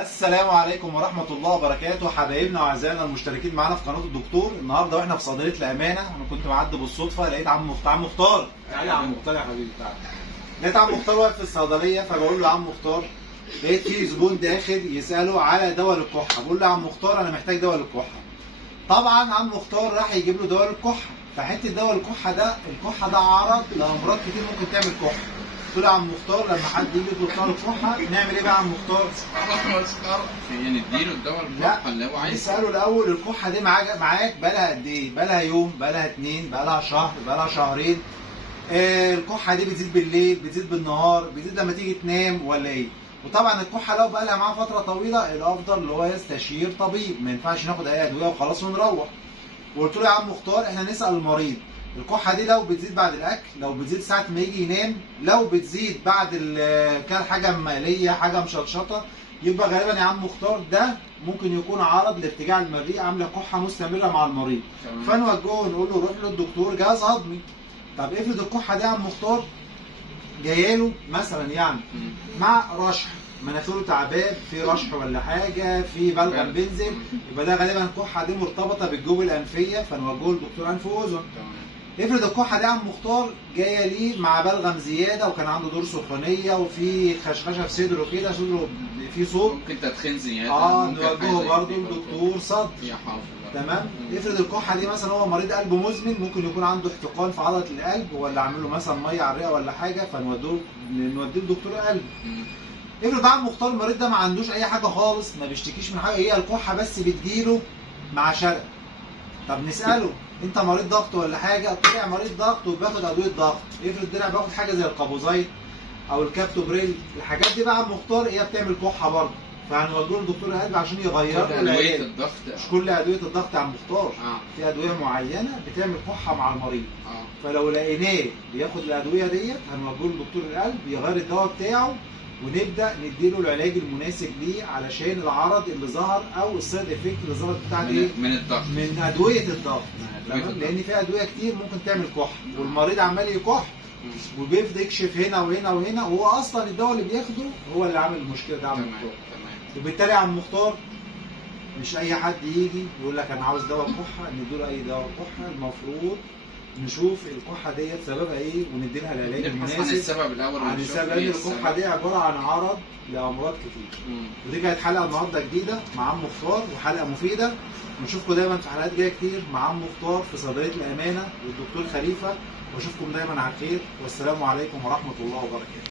السلام عليكم ورحمة الله وبركاته، حبايبنا واعزائنا المشتركين معانا في قناة الدكتور. النهارده واحنا في صيدلية الأمانة، أنا كنت معدي بالصدفة لقيت عم مختار. تعالى يا عم مختار يا حبيبي، تعالى. لقيت عم مختار واقف في الصيدلية، فبقول له يا عم مختار، لقيت في زبون داخل يسأله على دواء للكحة. بقول له يا عم مختار أنا محتاج دواء للكحة. طبعا عم مختار راح يجيب له دواء للكحة، فحتة دواء الكحة ده عرض لأمراض كتير ممكن تعمل كحة. قلت له يا عم مختار لما حد يجي يطلب دواء الكحة نعمل إيه بقى يا عم مختار؟ يعني نديله الدواء الكحة اللي هو عايزه. نسأله الأول الكحة دي معاك بقالها قد إيه؟ بقالها يوم، بقالها اتنين، بقالها شهر، بقالها شهرين. الكحة دي بتزيد بالليل، بتزيد بالنهار، بتزيد لما تيجي تنام ولا إيه؟ وطبعا الكحة لو بقالها معاه فترة طويلة الأفضل اللي هو يستشير طبيب، ما ينفعش ناخد أي أدوية وخلاص ونروح. وقلت له يا عم مختار احنا نسأل المريض الكحة دي لو بتزيد بعد الأكل، لو بتزيد ساعة ما يجي ينام، لو بتزيد بعد كان حاجة مقلية، حاجة مشطشطة، يبقى غالبا يا عم مختار ده ممكن يكون عرض لارتجاع المريء عاملة كحة مستمرة مع المريض. فنوجهه نقول له روح للدكتور جهاز هضمي. طب افرض الكحة دي يا عم مختار جايله مثلا يعني مع رشح، مناخيره تعبان، في رشح ولا حاجه، في بلغم بينزل، يبقى ده غالبا الكحه دي مرتبطه بالجيوب الانفيه، فنوجهه لدكتور انف واذن. افرض الكحه دي يا عم مختار جايه ليه مع بلغم زياده وكان عنده دور سخونيه وفي خشخشه في صدره كده، صدره فيه صوت، ممكن تدخين زياده، نوجهه برضه لدكتور صدر. يا حافظ. تمام. افرض الكحه دي مثلا هو مريض قلب مزمن، ممكن يكون عنده احتقان في عضله القلب ولا عامل له مثلا ميه على الرئه ولا حاجه، فنوديه لدكتور قلب. افرض عم مختار المريض ده ما عندوش اي حاجه خالص، ما بيشتكيش من حاجه، هي الكحه بس بتجيله مع شلل. طب نساله انت مريض ضغط ولا حاجه؟ طلع مريض ضغط وبياخد ادويه ضغط. افرض طلع بياخد حاجه زي الكابوزايت او الكابتوبريل، الحاجات دي بقى عم مختار هي بتعمل كحه برضه، فهنوجهه لدكتور القلب عشان يغير له ادويه الضغط. مش كل ادويه الضغط يا عم مختار، في ادويه معينه بتعمل كحه مع المريض. فلو لقيناه بياخد الادويه ديت هنوجهه لدكتور القلب يغير الدواء بتاعه، ونبدا نديله العلاج المناسب ليه علشان العرض اللي ظهر او السايد افكت اللي ظهرت بتاعت ايه؟ من الضغط، من ادويه الضغط. تمام. لان في ادويه كتير ممكن تعمل كحه والمريض عمال يكح وبيفضل يكشف هنا وهنا وهنا، وهو اصلا الدواء اللي بياخده هو اللي عامل المشكله ده يا عم مختار. وبالتالي يا عم مختار مش اي حد يجي يقول لك انا عاوز دواء كحه نديله اي دواء كحه، المفروض نشوف الكحه ديت سببها ايه وندي لها العلاج المناسب. عن السبب الاول، عن السبب، لان الكحه دي عباره عن عرض لامراض كتير. ودي كانت حلقه النهارده جديده مع عم مختار وحلقه مفيده. نشوفكم دايما في حلقات جايه كتير مع عم مختار في صيدليه الامانه والدكتور خليفه، واشوفكم دايما على خير، والسلام عليكم ورحمه الله وبركاته.